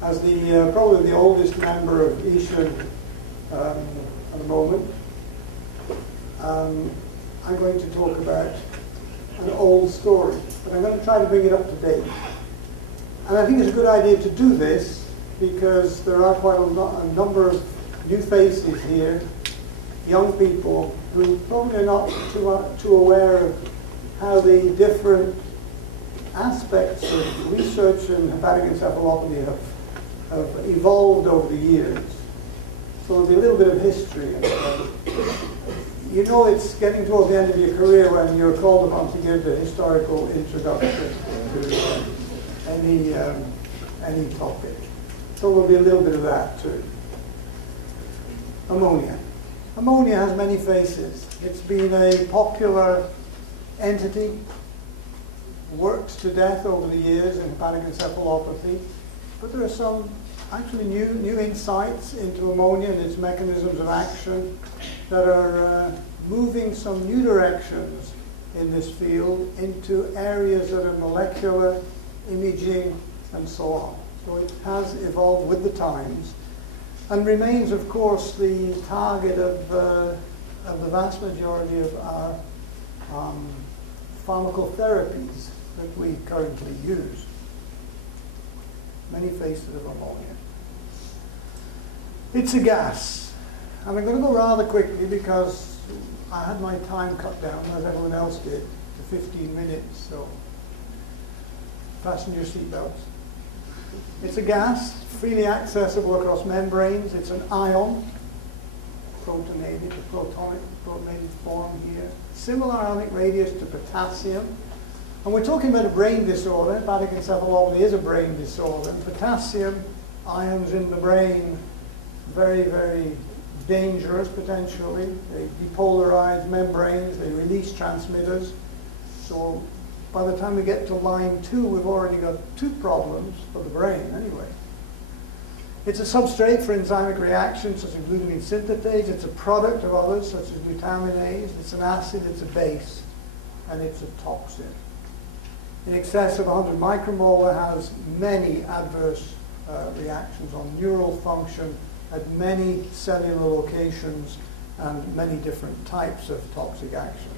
As the probably the oldest member of ISHEN at the moment, I'm going to talk about an old story, but I'm going to try to bring it up to date. And I think it's a good idea to do this because there are quite a number of new faces here, young people who probably are not too aware of how the different aspects of research in hepatic encephalopathy have evolved over the years. So there'll be a little bit of history. You know it's getting towards the end of your career when you're called upon to give the historical introduction to any topic. So there'll be a little bit of that too. Ammonia. Ammonia has many faces. It's been a popular entity, worked to death over the years in hepatic encephalopathy, but there are some actually new insights into ammonia and its mechanisms of action that are moving some new directions in this field into areas that are molecular, imaging, and so on. So it has evolved with the times and remains, of course, the target of the vast majority of our pharmacotherapies that we currently use. Many faces of ammonia. It's a gas. And I'm going to go rather quickly because I had my time cut down, as everyone else did, to 15 minutes. So fasten your seatbelts. It's a gas, freely accessible across membranes. It's an ion, protonated, a protonated form here. Similar ionic radius to potassium. And we're talking about a brain disorder. Hepatic encephalopathy is a brain disorder. Potassium ions in the brain, very, very dangerous potentially. They depolarize membranes, they release transmitters. So by the time we get to line 2, we've already got 2 problems for the brain anyway. It's a substrate for enzymic reactions such as glutamine synthetase. It's a product of others such as glutaminase. It's an acid, it's a base, and it's a toxin. In excess of 100 micromolar has many adverse reactions on neural function at many cellular locations and many different types of toxic actions.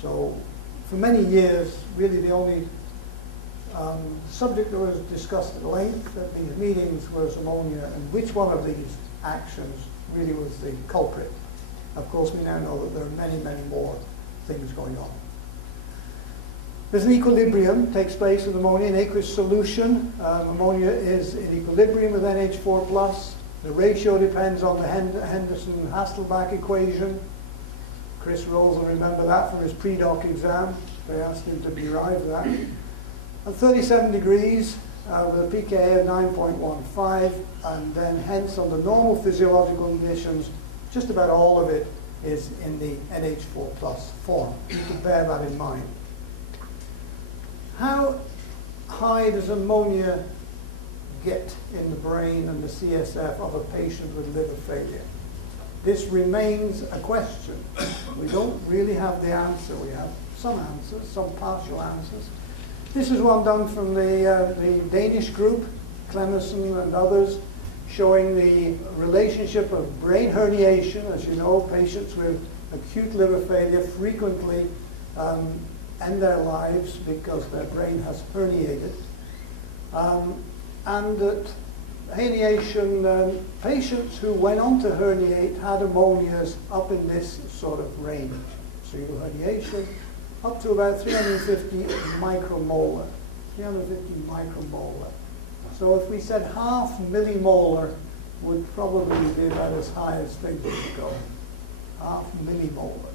So for many years, really the only subject that was discussed at length at these meetings was ammonia and which one of these actions really was the culprit. Of course, we now know that there are many, many more things going on. There's an equilibrium takes place with ammonia in aqueous solution. Ammonia is in equilibrium with NH4+. The ratio depends on the Henderson-Hasselbalch equation. Chris Rolls will remember that from his pre-doc exam. They asked him to derive that. At 37 degrees, with a pKa of 9.15, and then hence under normal physiological conditions, just about all of it is in the NH4+ form. You can bear that in mind. How high does ammonia get in the brain and the CSF of a patient with liver failure? This remains a question. We don't really have the answer. We have some answers, some partial answers. This is one done from the Danish group, Clemenson and others, showing the relationship of brain herniation. As you know, patients with acute liver failure frequently end their lives because their brain has herniated. And that herniation, patients who went on to herniate had ammonias up in this sort of range. Cerebral herniation, up to about 350 micromolar. 350 micromolar. So if we said half millimolar would probably be about as high as things would go. Half millimolar.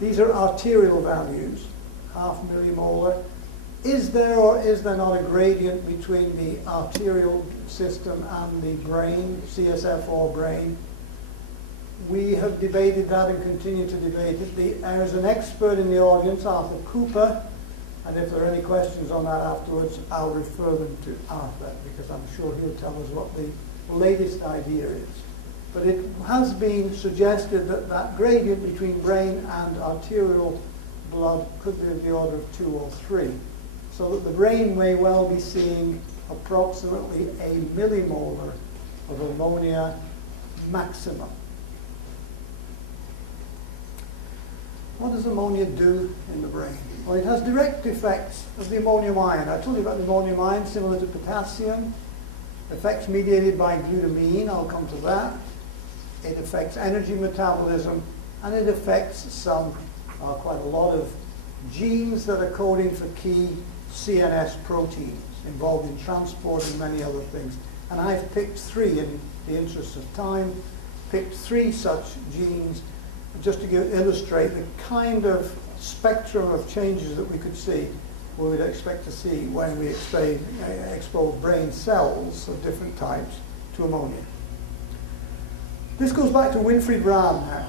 These are arterial values, half millimolar. Is there or is there not a gradient between the arterial system and the brain, CSF or brain? We have debated that and continue to debate it. There is an expert in the audience, Arthur Cooper, and if there are any questions on that afterwards, I'll refer them to Arthur because I'm sure he'll tell us what the latest idea is. But it has been suggested that that gradient between brain and arterial blood could be of the order of 2 or 3. so that the brain may well be seeing approximately a millimolar of ammonia maximum. What does ammonia do in the brain? Well, it has direct effects of the ammonium ion. I told you about the ammonium ion, similar to potassium. Effects mediated by glutamine, I'll come to that. It affects energy metabolism, and it affects quite a lot of genes that are coding for key CNS proteins involved in transport and many other things. And I've picked three, in the interest of time, picked three such genes just to illustrate the kind of spectrum of changes that we could see, we would expect to see when we expose brain cells of different types to ammonia. This goes back to Winfried Raab now,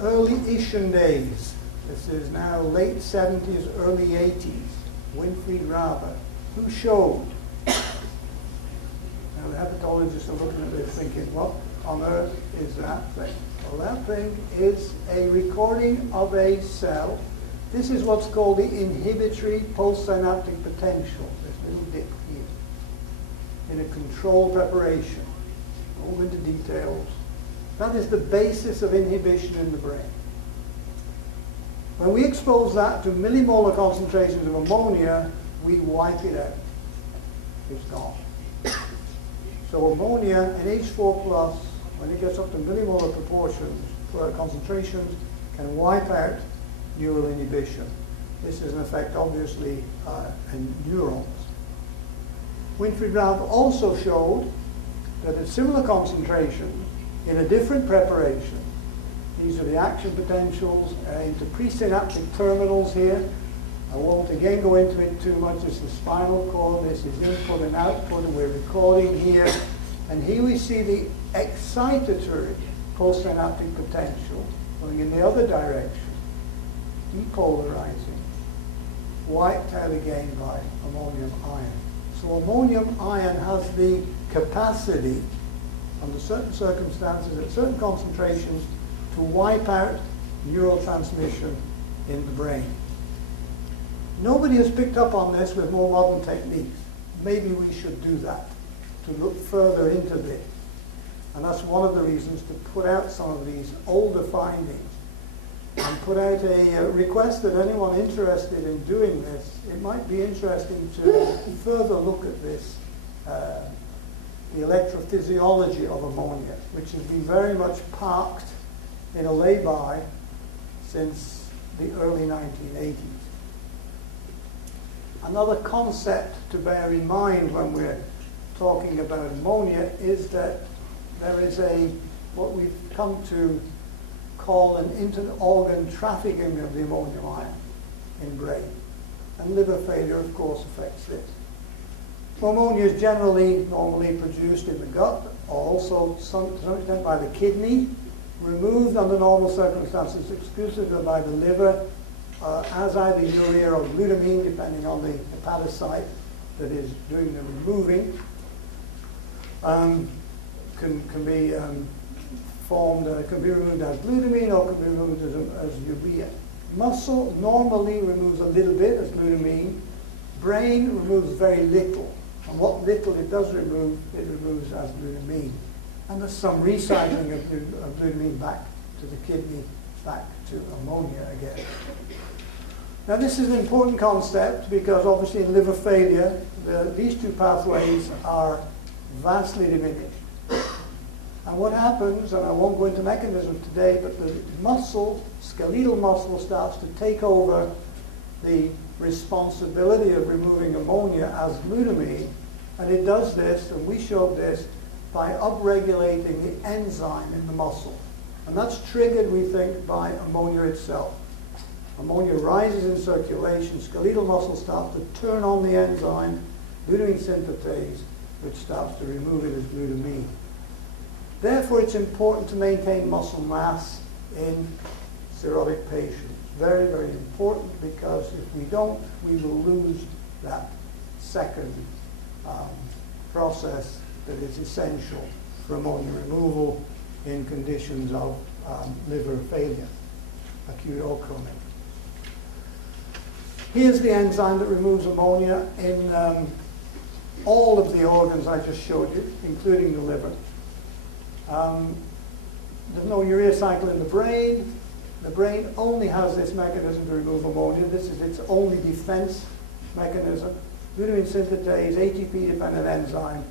early ISHEN days. This is now late 70s, early 80s. Winfried Raab, who showed, now the hepatologists are looking at this thinking, what on earth is that thing? Well, that thing is a recording of a cell. This is what's called the inhibitory postsynaptic potential, this little dip here, in a controlled preparation. I won't go into details. That is the basis of inhibition in the brain. When we expose that to millimolar concentrations of ammonia, we wipe it out. It's gone. So ammonia in H4+, when it gets up to millimolar concentrations, can wipe out neural inhibition. This is an effect, obviously, in neurons. Winfried Raab also showed that at similar concentrations, in a different preparation, these are the action potentials into presynaptic terminals here. I won't again go into it too much. This is the spinal cord, this is input and output, and we're recording here. And here we see the excitatory postsynaptic potential going in the other direction, depolarizing, wiped out again by ammonium ion. So ammonium ion has the capacity, under certain circumstances, at certain concentrations, to wipe out neural transmission in the brain. Nobody has picked up on this with more modern techniques. Maybe we should do that, to look further into this. And that's one of the reasons to put out some of these older findings and put out a request that anyone interested in doing this, it might be interesting to further look at this, the electrophysiology of ammonia, which has been very much parked in a lay-by since the early 1980s. Another concept to bear in mind when we're talking about ammonia is that there is what we've come to call an inter-organ trafficking of the ammonium ion in brain. And liver failure, of course, affects this. So ammonia is normally produced in the gut, also to some extent by the kidney, removed under normal circumstances exclusively by the liver, as either urea or glutamine, depending on the hepatocyte that is doing the removing. Can be can be removed as glutamine or can be removed as urea. Muscle normally removes a little bit as glutamine. Brain removes very little. And what little it does remove, it removes as glutamine. And there's some recycling of glutamine back to the kidney, back to ammonia again. Now this is an important concept because obviously in liver failure, these two pathways are vastly diminished. And what happens, and I won't go into mechanism today, but the muscle, skeletal muscle, starts to take over the responsibility of removing ammonia as glutamine, and it does this, and we showed this, by upregulating the enzyme in the muscle. And that's triggered, we think, by ammonia itself. Ammonia rises in circulation, skeletal muscle starts to turn on the enzyme, glutamine synthetase, which starts to remove it as glutamine. Therefore, it's important to maintain muscle mass in cirrhotic patients. Very, very important, because if we don't, we will lose that second process that is essential for ammonia removal in conditions of liver failure, acute or chronic. Here's the enzyme that removes ammonia in all of the organs I just showed you, including the liver. There's no urea cycle in the brain. The brain only has this mechanism to remove ammonia. This is its only defense mechanism. Glutamine synthetase, ATP-dependent enzyme.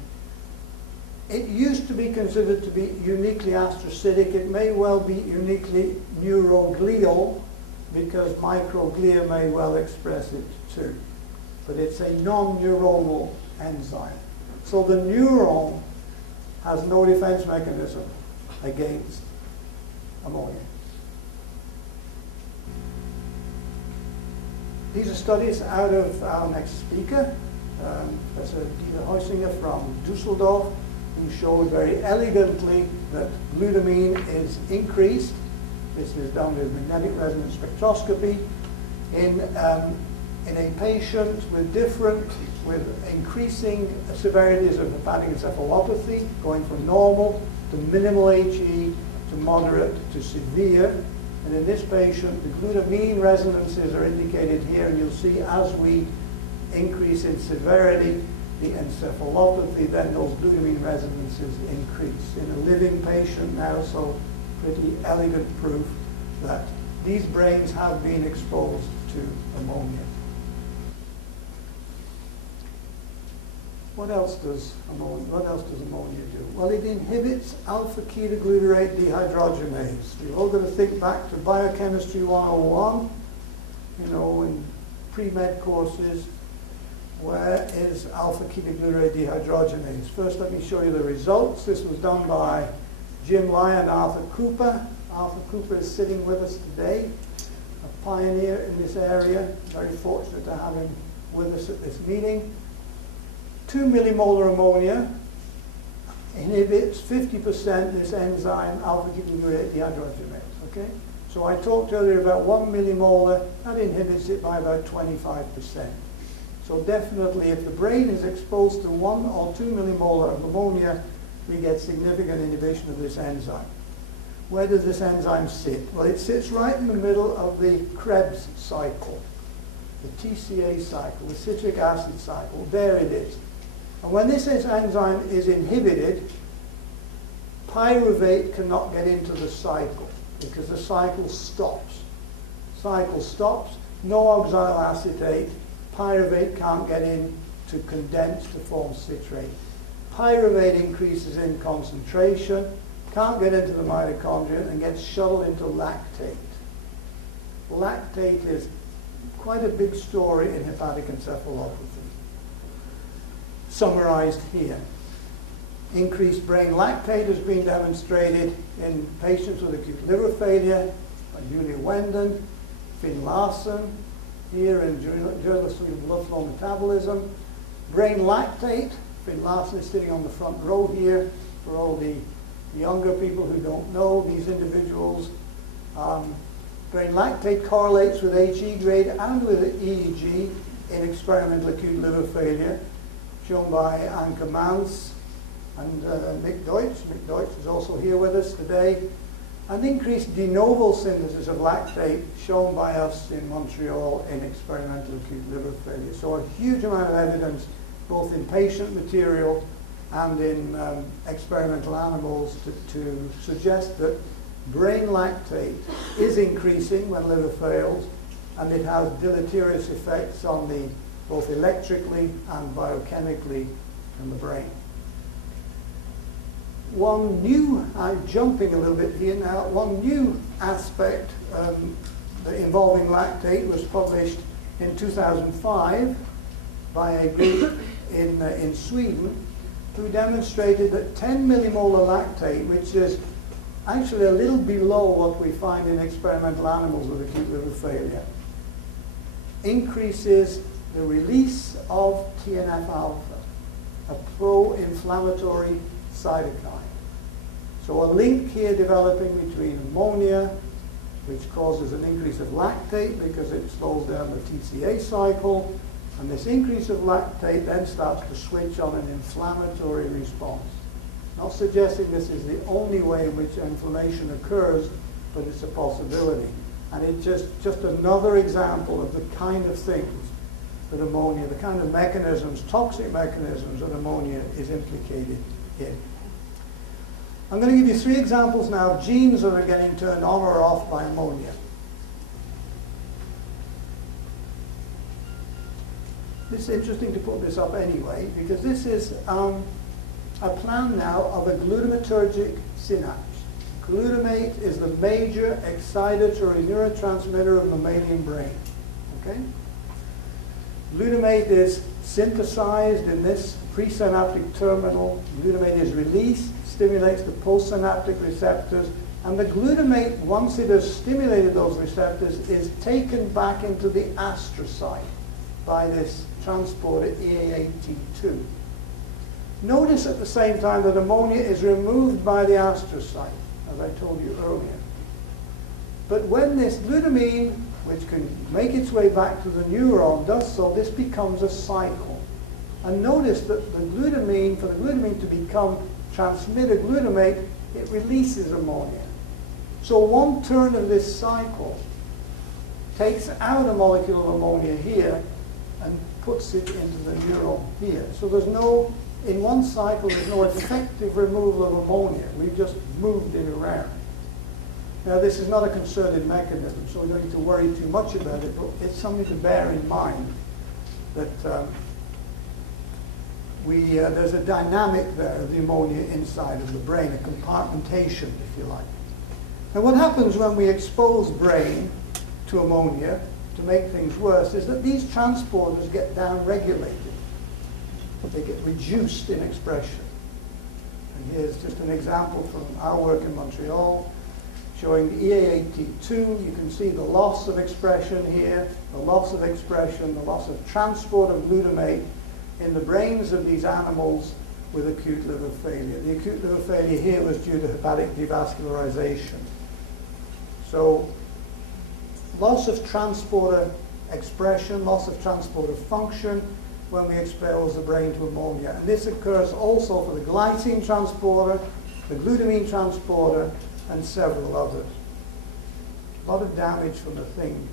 It used to be considered to be uniquely astrocytic. It may well be uniquely neuroglial because microglia may well express it too. But it's a non-neuronal enzyme. So the neuron has no defense mechanism against ammonia. These are studies out of our next speaker, Professor Dieter Heusinger from Dusseldorf, who showed very elegantly that glutamine is increased. This is done with magnetic resonance spectroscopy in a patient with increasing severities of hepatic encephalopathy, going from normal to minimal HE to moderate to severe. And in this patient, the glutamine resonances are indicated here, and you'll see as we increase in severity, the encephalopathy, then those glutamine resonances increase. In a living patient now, so pretty elegant proof that these brains have been exposed to ammonia. What else does ammonia do? Well, it inhibits alpha-ketoglutarate dehydrogenase. You're all going to think back to Biochemistry 101, in pre-med courses. Where is alpha-ketoglutarate dehydrogenase? First, let me show you the results. This was done by Jim Lyon and Arthur Cooper. Arthur Cooper is sitting with us today, a pioneer in this area. Very fortunate to have him with us at this meeting. 2 millimolar ammonia inhibits 50% this enzyme alpha-ketoglutarate dehydrogenase. Okay? So I talked earlier about 1 millimolar, that inhibits it by about 25%. So definitely if the brain is exposed to 1 or 2 millimolar of ammonia, we get significant inhibition of this enzyme. Where does this enzyme sit? Well, it sits right in the middle of the Krebs cycle, the TCA cycle, the citric acid cycle. There it is. And when this enzyme is inhibited, pyruvate cannot get into the cycle because the cycle stops. Cycle stops, no oxyl acetate, pyruvate can't get in to condense to form citrate. Pyruvate increases in concentration, can't get into the mitochondria, and gets shuttled into lactate. Lactate is quite a big story in hepatic encephalopathy. Summarized here. Increased brain lactate has been demonstrated in patients with acute liver failure by Julia Wendon, Finn Larson, here in Journal of Blood Flow Metabolism. Brain lactate, Finn Larson is sitting on the front row here for all the younger people who don't know these individuals. Brain lactate correlates with HE grade and with EEG in experimental acute liver failure, shown by Anke Mans and Mick Deutsch. Mick Deutsch is also here with us today. And increased de novo synthesis of lactate, shown by us in Montreal in experimental acute liver failure. So a huge amount of evidence, both in patient material and in experimental animals, to suggest that brain lactate is increasing when liver fails, and it has deleterious effects on the both electrically and biochemically in the brain. One new, I'm jumping a little bit here now, one new aspect involving lactate was published in 2005 by a group in Sweden who demonstrated that 10 millimolar lactate, which is actually a little below what we find in experimental animals with acute liver failure, increases the release of TNF-alpha, a pro-inflammatory cytokine. So a link here developing between ammonia, which causes an increase of lactate because it slows down the TCA cycle, and this increase of lactate then starts to switch on an inflammatory response. Not suggesting this is the only way in which inflammation occurs, but it's a possibility. And it's just another example of the kind of things that ammonia, the kind of mechanisms, toxic mechanisms that ammonia is implicated in. I'm going to give you 3 examples now of genes that are getting turned on or off by ammonia. It's interesting to put this up anyway, because this is a plan now of a glutamatergic synapse. Glutamate is the major excitatory neurotransmitter of mammalian brain. Okay? Glutamate is synthesized in this presynaptic terminal. Glutamate is released, stimulates the postsynaptic receptors, and the glutamate, once it has stimulated those receptors, is taken back into the astrocyte by this transporter EAAT2. Notice at the same time that ammonia is removed by the astrocyte, as I told you earlier. But when this glutamine, which can make its way back to the neuron, does so, this becomes a cycle. And notice that the glutamine, for the glutamine to transmit a glutamate, it releases ammonia. So one turn of this cycle takes out a molecule of ammonia here and puts it into the neuron here. So there's no, in one cycle, there's no effective removal of ammonia. We've just moved it around. Now, this is not a concerted mechanism, so we don't need to worry too much about it, but it's something to bear in mind that there's a dynamic there of the ammonia inside of the brain, a compartmentation, if you like. Now, what happens when we expose brain to ammonia, to make things worse, is that these transporters get down-regulated. They get reduced in expression. And here's just an example from our work in Montreal, showing the EAAT2. You can see the loss of expression here, the loss of expression, the loss of transport of glutamate in the brains of these animals with acute liver failure. The acute liver failure here was due to hepatic devascularization. So, loss of transporter expression, loss of transporter function when we expose the brain to ammonia. And this occurs also for the glycine transporter, the glutamine transporter, and several others. A lot of damage from the thing,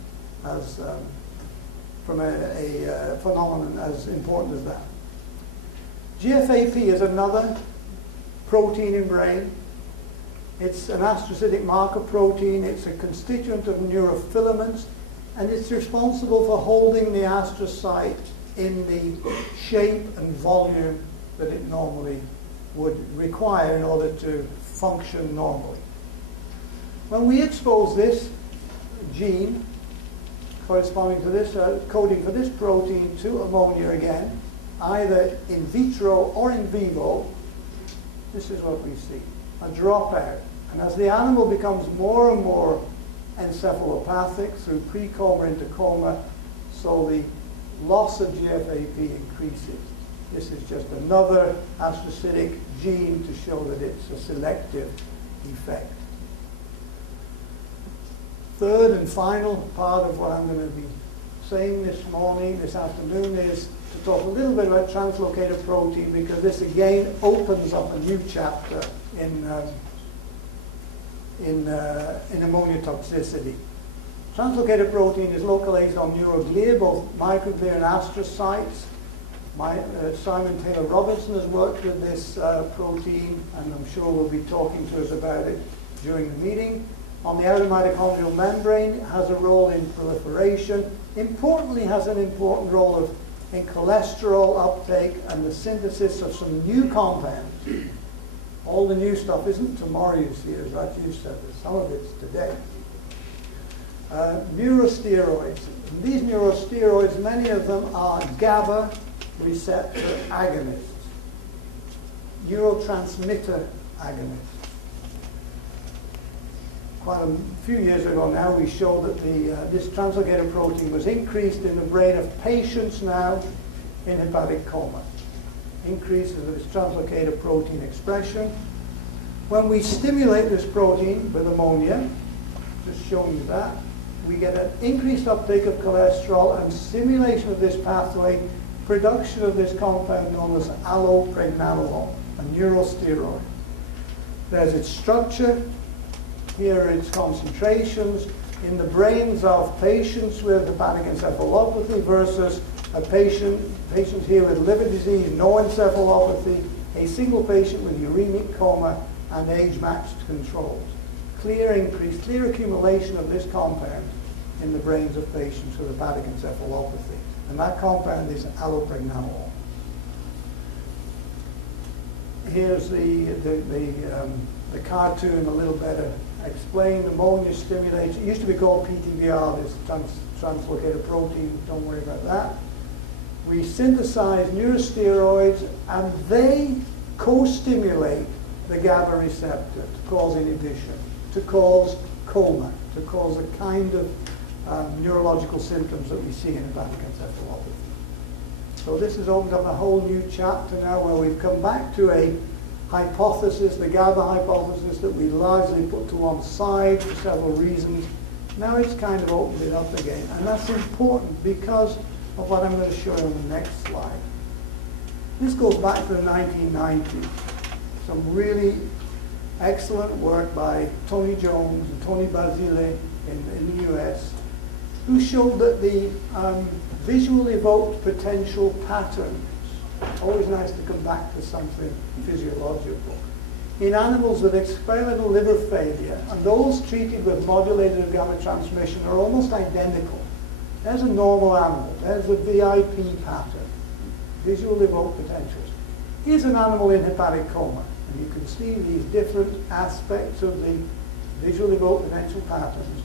as from a phenomenon as important as that. GFAP is another protein in brain. It's an astrocytic marker protein. It's a constituent of neurofilaments, and it's responsible for holding the astrocyte in the shape and volume that it normally would require in order to function normally. When we expose this gene corresponding to this coding for this protein to ammonia again, either in vitro or in vivo, this is what we see, a dropout. And as the animal becomes more and more encephalopathic through pre-coma into coma, so the loss of GFAP increases. This is just another astrocytic gene to show that it's a selective effect. Third and final part of what I'm going to be saying this afternoon, is to talk a little bit about translocated protein, because this again opens up a new chapter in ammonia toxicity. Translocated protein is localized on neuroglia, both microglia and astrocytes. Simon Taylor Robinson has worked with this protein, and I'm sure will be talking to us about it during the meeting. On the outer mitochondrial membrane, it has a role in proliferation. Importantly, has an important role in cholesterol uptake and the synthesis of some new compounds. All the new stuff isn't tomorrow, you see, as Rajiv said. Some of it's today. Neurosteroids. And these neurosteroids, many of them are GABA receptor agonists, neurotransmitter agonists. Quite a few years ago now, we showed that this translocated protein was increased in the brain of patients now in hepatic coma. Increases of this translocated protein expression. When we stimulate this protein with ammonia, just showing you that, we get an increased uptake of cholesterol and stimulation of this pathway, production of this compound known as allopregnanolone, a neurosteroid. There's its structure. Here are its concentrations. in the brains of patients with hepatic encephalopathy versus a patients here with liver disease, no encephalopathy, a single patient with uremic coma, and age-matched controls. Clear increase, clear accumulation of this compound in the brains of patients with hepatic encephalopathy. And that compound is allopregnanolone. Here's the cartoon a little better explained. Ammonia stimulates. It used to be called PTBR, this translocated protein. Don't worry about that. We synthesize neurosteroids, and they co-stimulate the GABA receptor to cause inhibition, to cause coma, to cause the kind of neurological symptoms that we see in hepatic encephalopathy. So this has opened up a whole new chapter now where we've come back to a hypothesis, the GABA hypothesis, that we largely put to one side for several reasons. Now it's kind of opened it up again. And that's important because of what I'm going to show you on the next slide. This goes back to the 1990s. Some really excellent work by Tony Jones and Tony Basile in the US, who showed that the visually evoked potential patterns, always nice to come back to something physiological, in animals with experimental liver failure and those treated with modulated gamma transmission are almost identical. There's a normal animal. There's a VIP pattern, visual evoked potentials. Here's an animal in hepatic coma, and you can see these different aspects of the visual evoked potential patterns.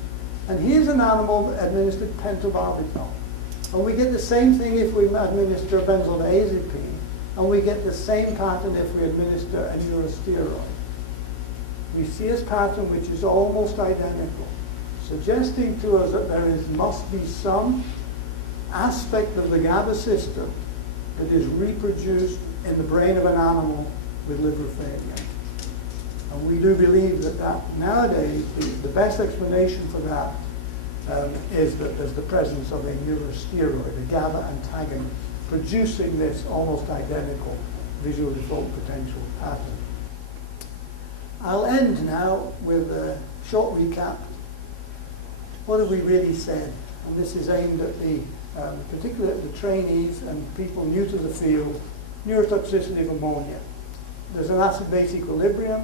And here's an animal administered pentobarbital. And we get the same thing if we administer benzodiazepine, and we get the same pattern if we administer a neurosteroid. We see this pattern which is almost identical, suggesting to us that there must be some aspect of the GABA system that is reproduced in the brain of an animal with liver failure. And we do believe that nowadays, the best explanation for that is that there's the presence of a neurosteroid, a GABA antagonist, producing this almost identical visual evoked potential pattern. I'll end now with a short recap. What have we really said? And this is aimed at particularly at the trainees and people new to the field. Neurotoxicity of ammonia. There's an acid-base equilibrium.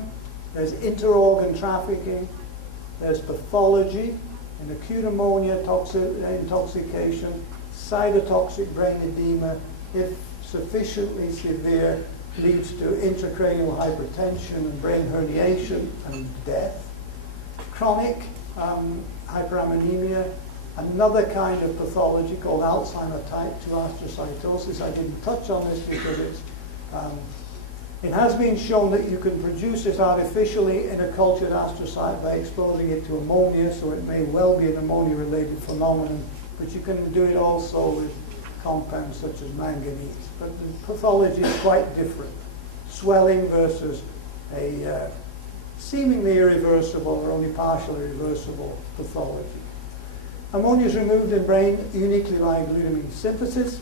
There's interorgan trafficking. There's pathology, in acute ammonia intoxication, cytotoxic brain edema, if sufficiently severe, leads to intracranial hypertension and brain herniation and death. Chronic hyperammonemia, another kind of pathology called Alzheimer's type 2 astrocytosis. I didn't touch on this because it has been shown that you can produce it artificially in a cultured astrocyte by exposing it to ammonia, so it may well be an ammonia-related phenomenon, but you can do it also with compounds such as manganese. But the pathology is quite different. Swelling versus a seemingly irreversible or only partially reversible pathology. Ammonia is removed in brain uniquely by glutamine synthesis.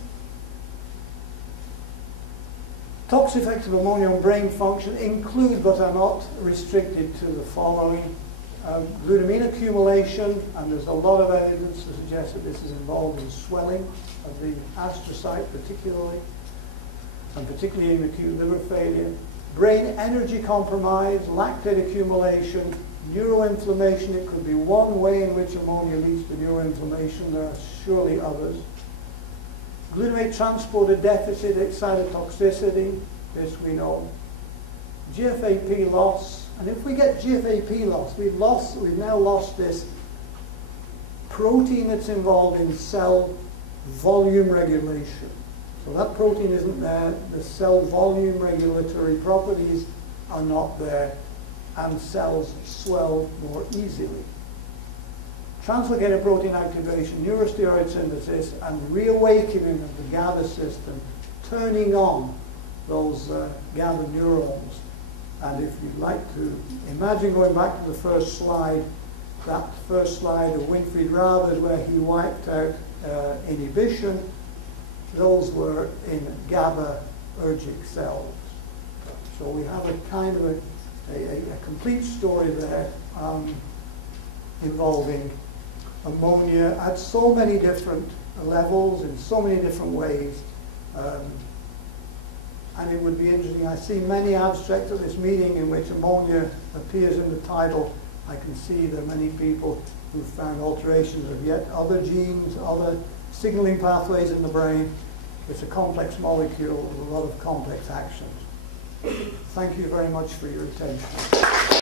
Toxic effects of ammonia on brain function include, but are not restricted to, the following. Glutamine accumulation, and there's a lot of evidence to suggest that this is involved in swelling of the astrocyte particularly, and particularly in acute liver failure. Brain energy compromise, lactate accumulation, neuroinflammation. It could be one way in which ammonia leads to neuroinflammation. There are surely others. Glutamate transporter deficit, excitotoxicity, this we know. GFAP loss, and if we get GFAP loss, we've now lost this protein that's involved in cell volume regulation. So that protein isn't there, the cell volume regulatory properties are not there, and cells swell more easily. Translocated protein activation, neurosteroid synthesis, and reawakening of the GABA system, turning on those GABA neurons. And if you'd like to imagine going back to the first slide, that first slide of Winfried Rader's where he wiped out inhibition, those were in GABAergic cells. So we have a kind of a complete story there involving ammonia at so many different levels, in so many different ways. And it would be interesting. I see many abstracts at this meeting in which ammonia appears in the title. I can see there are many people who found alterations of yet other genes, other signaling pathways in the brain. It's a complex molecule with a lot of complex actions. Thank you very much for your attention.